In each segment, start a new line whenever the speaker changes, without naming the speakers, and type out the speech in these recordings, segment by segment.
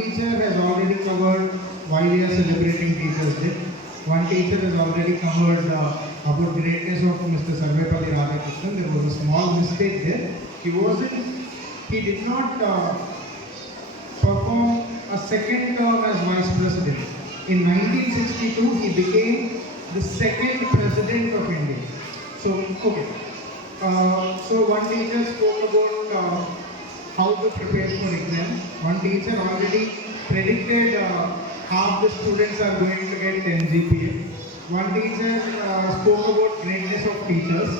teacher has already covered why we are celebrating Teachers Day. One teacher has already covered uh, about greatness of Mr. Sarvepalli Radhakrishnan. There was a small mistake there. He wasn't, he did not uh, perform a second term as vice president. In 1962, he became the second president of India. So, okay. Uh, so one teacher spoke about uh, how to prepare for exam. One teacher already predicted uh, half the students are going to get 10 GPA. One teacher uh, spoke about greatness of teachers.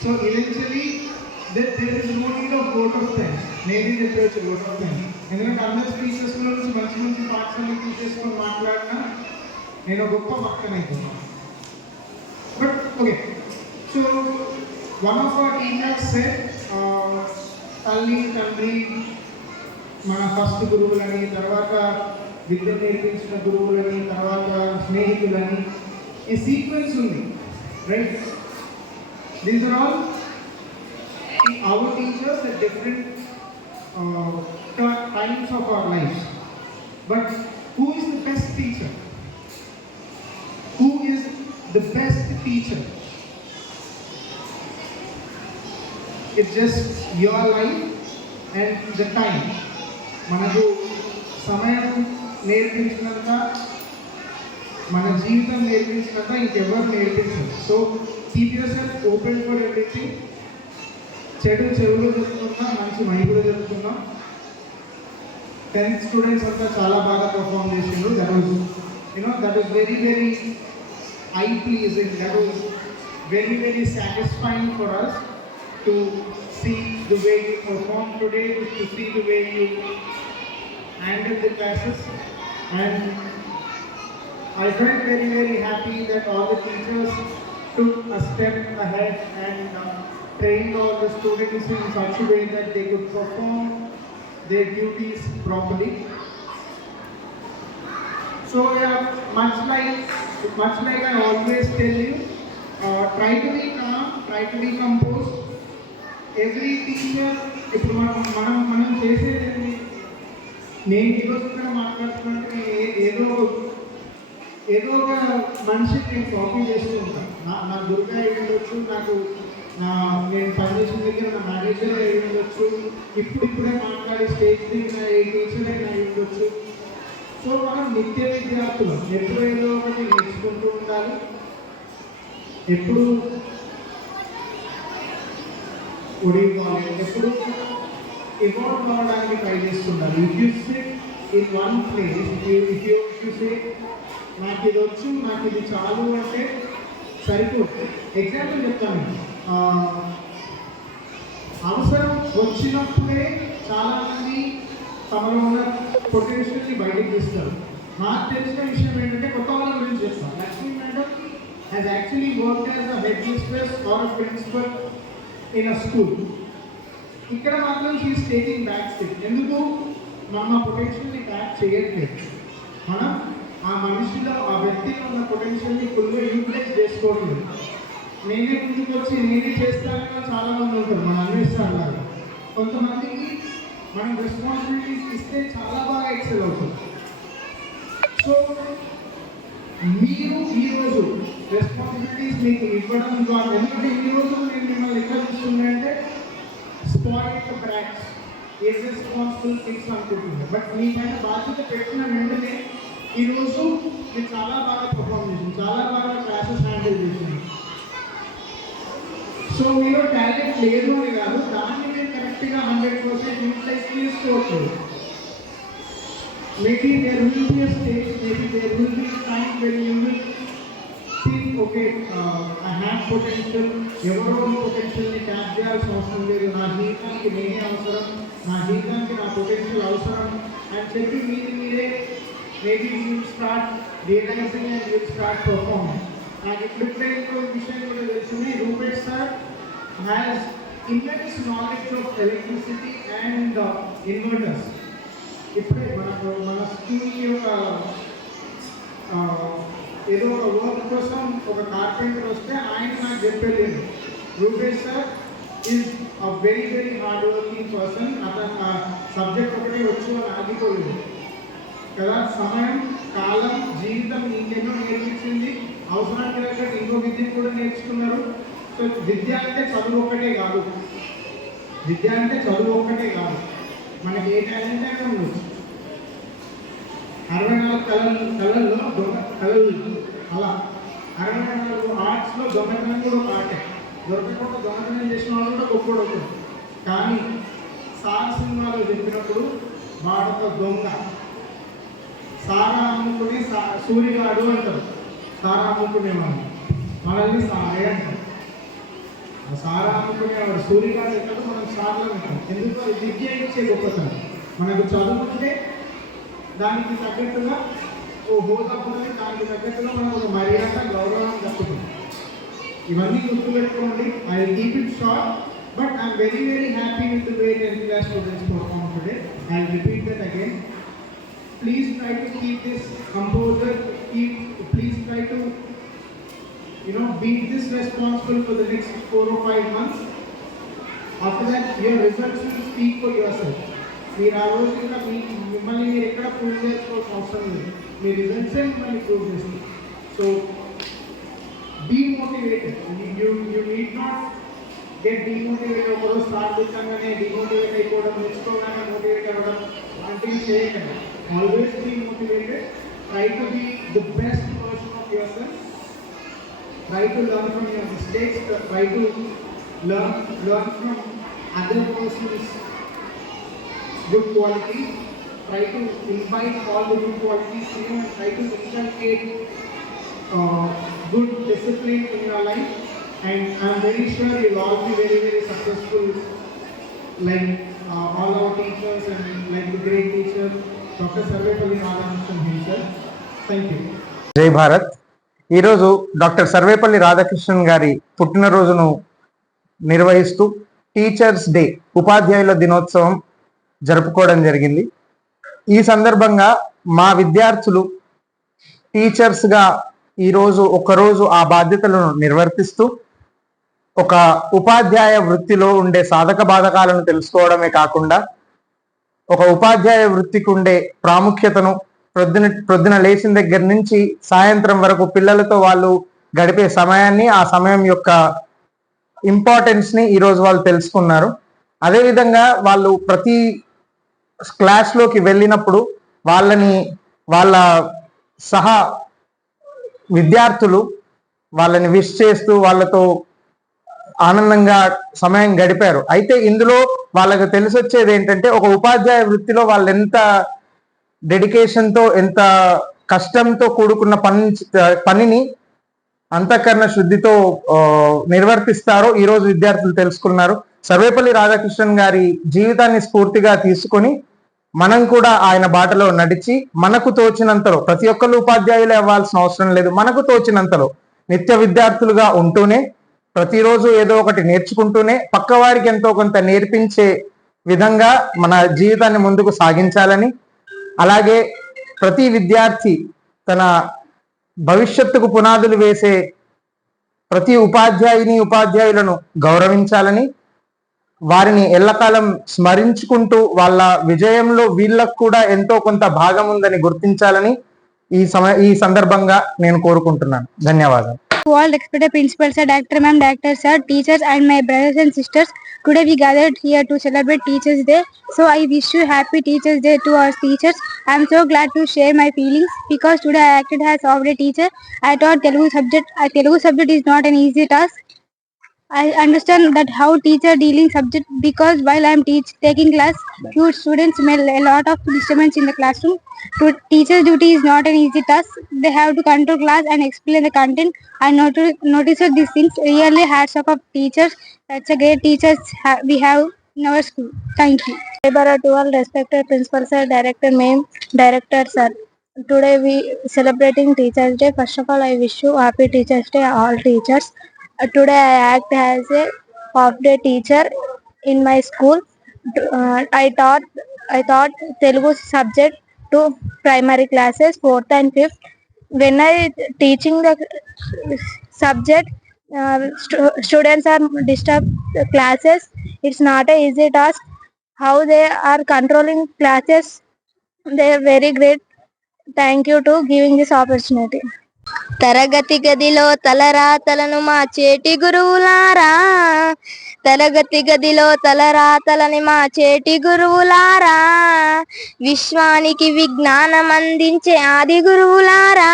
So eventually, there, there is no need of vote of thanks. Maybe the church vote of thanks. ఎందుకంటే అందరు speeches నుంచి మంచి మంచి పాఠశాలలు తీసేసుకొని మాట్లాడినా నేను గొప్ప పక్కన అయిపోతాను but okay so one of our teachers set తల్లి తండ్రి మన ఫస్ట్ గురువులని తర్వాత విద్య నేర్పించిన గురువులని తర్వాత స్నేహితులని ఈ సీక్వెన్స్ ఉంది right these are all our teachers at different times of our life but who is the best teacher who is the best teacher it's just your life and the time మనకు సమయం నేర్పించినంత మన జీవితం నేర్పించినంత ఇంకెవరు నేర్పించరు. So keep yourself open for everything చెడు చెవులు చెప్తున్నా మంచి మైకులు చెప్తున్నా టెన్త్ స్టూడెంట్స్ అంతా చాలా బాగా పర్ఫామ్ చేసిండ్రు. That was you know that was very very eye pleasing that was very very satisfying for us to see the way you perform today, to see the way you handle the classes. And I felt very, very happy that all the teachers took a step ahead and uh, trained all the students in such a way that they could perform their duties properly. So yeah, much like much like I always tell you, uh, try to be calm, try to be composed. Every teacher ఇప్పుడు మనం మనం మనం చేసేది నేను ఈరోజు ఇక్కడ మాట్లాడుతున్నట్టు ఏ- ఏదో ఏదో ఒక మనిషికి నేను కాపీ చేస్తూ ఉంటాను నా నా దుర్గా ఉండొచ్చు నాకు నా నేను పనిచేసిన దగ్గర నా మేనేజర్ అయి ఉండొచ్చు ఇప్పుడు ఇప్పుడే మాట్లాడే స్టేజ్ దగ్గర ఏ టీచర్ అయినా అయి ఉండొచ్చు. సో మనం నిత్య విద్యార్థులు. ఎప్పుడు ఏదో ఒకటి నేర్చుకుంటూ ఉండాలి. ఎప్పుడు ఒడివ్వాలి ఎప్పుడు ఇవాల్వ్ అవ్వడానికి ట్రై చేస్తున్నారు. If you sit in one place if you if you say నాకు ఇది వచ్చు నాకు ఇది చాలు అంటే సరిపోతుంది ఎగ్జాంపుల్ చెప్తాను. అవసరం వచ్చినప్పుడే చాలామంది తమలో ఉన్న పొటెన్షియల్ని బయటకు తీస్తారు. నాకు తెలిసిన విషయం ఏంటంటే కొత్త వాళ్ళ గురించి చెప్తాను. Lakshmi madam has actually work as a headmistress or principal in a school ఇక్కడ మాత్రం షీఈస్ టేకింగ్ బ్యాక్ స్టెప్ ఎందుకు? మనం ఆ పొటెన్షియల్ని ట్యాప్ చేయట్లేదు. మనం ఆ మనిషిలో ఆ వ్యక్తిలో ఉన్న పొటెన్షియల్ని ఫుల్గా యూటిలైజ్ చేసుకోవట్లేదు. నేనే ముందుకు వచ్చి నేనే చేస్తానని చాలామంది ఉంటారు మన అన్వేషణ లాగా. కొంతమందికి మనం రెస్పాన్సిబిలిటీస్ ఇస్తే చాలా బాగా ఎక్సెల్ అవుతుంది. సో మీరు ఈరోజు రెస్పాన్సిబిలిటీస్ మీకు ఇవ్వడం ద్వారా ఎందుకంటే ఈ రోజు నేను మిమ్మల్ని ఎక్కడ చూస్తుందంటే spoil brats irresponsible things అనుకుంటున్నాను బట్ మీ పైన బాధ్యత పెట్టిన వెంటనే ఈరోజు మీరు చాలా బాగా పర్ఫామ్ చేసింది చాలా బాగా క్లాసెస్ హ్యాండిల్ చేసింది సో మీరు టాలెంట్ లేదు అని కాదు దాన్ని మీరు కరెక్ట్గా హండ్రెడ్ పర్సెంట్ యూటిలైజ్ చేసుకోవట్లేదు maybe there will be a stage, maybe there will be a time when you will think, okay, uh, I have potential, ఎవరో ఈ పొటెన్షియల్ని ట్యాప్ చేయాల్సిన అవసరం లేదు. నా జీవితానికి పొటెన్షియల్ అవసరం అని చెప్పి మీరు మీరే maybe you start realizing and you start performing నాకు ఇప్పుడిప్పుడే ఇంకో విషయం కూడా తెలిసింది Rupesh sir has immense knowledge of electricity and inverters ఇప్పుడే మనకు మన స్కూల్ యొక్క ఏదో ఒక వర్క్ కోసం ఒక కార్పెంటర్ వస్తే ఆయన నాకు చెప్పలేదు Rupesh sir is a very very hard working person అతను ఆ సబ్జెక్ట్ ఒకటి వచ్చి వాళ్ళు ఆగిపోలేదు కదా సమయం కాలం జీవితం ఇంకెన్నో నేర్పించింది. అవసరానికి తగ్గట్టు ఇంకో విద్యను కూడా నేర్చుకున్నారు. సో విద్య అంటే చదువు ఒక్కటే కాదు. విద్య అంటే చదువు ఒక్కటే కాదు. మనకి ఏ టాలెంట్ అయినా ఉండొచ్చు. అరవై నాలుగు కళలు కళల్లో దొంగ కళలు అలా. అరవై నాలుగు ఆర్ట్స్లో దొంగతనం కూడా ఒక ఆటే దొరకకుండా దొంగతనం చేసిన వాళ్ళు కూడా గొప్పడు కానీ సార్ సినిమాలో చెప్పినప్పుడు వాడొక దొంగ. సారా అమ్ముకుని సా సూర్యగాడు అంటారు. సారా అమ్ముకునేవాడు మనల్ని సారే అంటారు. ఆ సారా అమ్ముకునేవాడు సూర్యగాడు ఎక్కడ మనం సార్లో ఉంటాం ఎందుకు? అది విద్య ఇచ్చే గొప్పతనం. మనకు చదువుకుంటే దానికి తగ్గట్టుగా ఓ హోదా ఉన్నది దానికి తగ్గట్టుగా మనం ఒక మర్యాద గౌరవం దక్కుతుంది ఇవన్నీ గుర్తుపెట్టుకోండి I keep it short but I'm very very happy with the way tenth class students perform today I repeat that again please try to keep this composure keep please try to you know be this responsible for the next four or five months after that your results will speak for yourself మీరు ఆ రోజు ఇంకా మీ మిమ్మల్ని మీరు ఎక్కడ prove చేసుకోవాల్సిన అవసరం లేదు మీ రిజల్ట్సే మిమ్మల్ని ప్రూవ్ చేస్తుంది so Be motivated you you need not get demotivate ఒకరోజు స్టార్ట్ చేసాగానే డిమోటివేట్ అయిపోవడం నేర్చుకోగానే మోటివేట్ అవ్వడం లాంటివి చేయకండి always be motivated try to be the best version of yourself try to learn from your mistakes try to learn learn from other persons good quality. Try to invite all the good qualities to you and try to inculcate uh, good discipline in your life. And I'm very sure you'll all be very, very successful, like uh, all our teachers and like the great teacher, Dr. Sarvepalli Radhakrishnan himself. Thank you.
జై భారత్ ఈరోజు doctor Sarvepalli Radhakrishnan గారి పుట్టినరోజును నిర్వహిస్తూ teachers day ఉపాధ్యాయుల దినోత్సవం జరుపుకోవడం జరిగింది ఈ సందర్భంగా మా విద్యార్థులు టీచర్స్గా ఈరోజు ఒకరోజు ఆ బాధ్యతలను నిర్వర్తిస్తూ ఒక ఉపాధ్యాయ వృత్తిలో ఉండే సాధక బాధకాలను తెలుసుకోవడమే కాకుండా ఒక ఉపాధ్యాయ వృత్తికి ఉండే ప్రాముఖ్యతను ప్రొద్దున ప్రొద్దున లేచిన దగ్గర నుంచి సాయంత్రం వరకు పిల్లలతో వాళ్ళు గడిపే సమయాన్ని ఆ సమయం యొక్క ఇంపార్టెన్స్ని ఈరోజు వాళ్ళు తెలుసుకున్నారు. అదేవిధంగా వాళ్ళు ప్రతి క్లాస్లోకి వెళ్ళినప్పుడు వాళ్ళని వాళ్ళ సహా విద్యార్థులు వాళ్ళని విష్ చేస్తూ వాళ్ళతో ఆనందంగా సమయం గడిపారు. అయితే ఇందులో వాళ్ళకు తెలిసొచ్చేది ఏంటంటే ఒక ఉపాధ్యాయ వృత్తిలో వాళ్ళు ఎంత డెడికేషన్తో ఎంత కష్టంతో కూడుకున్న పని పనిని అంతఃకరణ శుద్ధితో నిర్వర్తిస్తారో ఈరోజు విద్యార్థులు తెలుసుకున్నారు. సర్వేపల్లి రాధాకృష్ణన్ గారి జీవితాన్ని స్ఫూర్తిగా తీసుకొని మనం కూడా ఆయన బాటలో నడిచి మనకు తోచినంతలో ప్రతి ఒక్కరు ఉపాధ్యాయులు అవ్వాల్సిన అవసరం లేదు. మనకు తోచినంతలో నిత్య విద్యార్థులుగా ఉంటూనే ప్రతిరోజు ఏదో ఒకటి నేర్చుకుంటూనే పక్కవారికి ఎంతో కొంత నేర్పించే విధంగా మన జీవితాన్ని ముందుకు సాగించాలని అలాగే ప్రతి విద్యార్థి తన భవిష్యత్తుకు పునాదులు వేసే ప్రతి ఉపాధ్యాయుని ఉపాధ్యాయులను గౌరవించాలని వారిని ఎల్లకాలం స్మరించుకుంటూ వాళ్ళ విజయంలో వీళ్ళకు కూడా ఎంతో కొంత భాగం ఉందని గుర్తించాలని ఈ సమయ ఈ సందర్భంగా నేను కోరుకుంటున్నాను ధన్యవాదాలు
To all respected principals, sir, director ma'am, director sir, teachers and my brothers and sisters. Today we gathered here to celebrate Teachers Day. So I wish you happy Teachers Day to our teachers. I am so glad to share my feelings because today I acted as of the teacher. I taught Telugu subject. Uh, Telugu subject is not an easy task. I understand that how teacher dealing subject because while I am teach taking class, few students made a lot of disturbance in the classroom. To teacher's duty is not an easy task. They have to control class and explain the content. I noticed noticed these things. Really hats off of teachers. That's a great teachers ha- we have in our school. Thank you. Barbara to all respected principal sir, director ma'am, director sir. Today we celebrating Teachers Day. First of all, I wish you happy Teachers Day, all teachers. Uh, today I act as a half day teacher in my school. Uh, I taught I taught Telugu subject to primary classes fourth and fifth.
when I teaching the subject, uh, stu- students are disturbed classes. It's not a easy task. How they are controlling classes, they are very great. Thank you to giving this opportunity.
తరగతి గదిలో తలరాతలను చేటి గురువులారా తరగతి గదిలో తలరాతలని చేటి గురువులారా. విశ్వానికి విజ్ఞానం అందించే ఆది గురువులారా.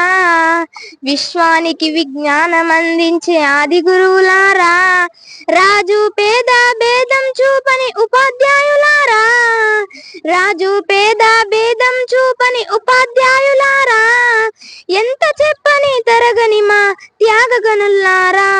విశ్వానికి విజ్ఞానం అందించే ఆది గురువులారా. రాజు పేద భేదం చూపని ఉపాధ్యాయులారా. రాజు పేద భేదం చూపని ఉపాధ్యాయులారా. ఎంత చెప్పని తరగని మా త్యాగగనులారా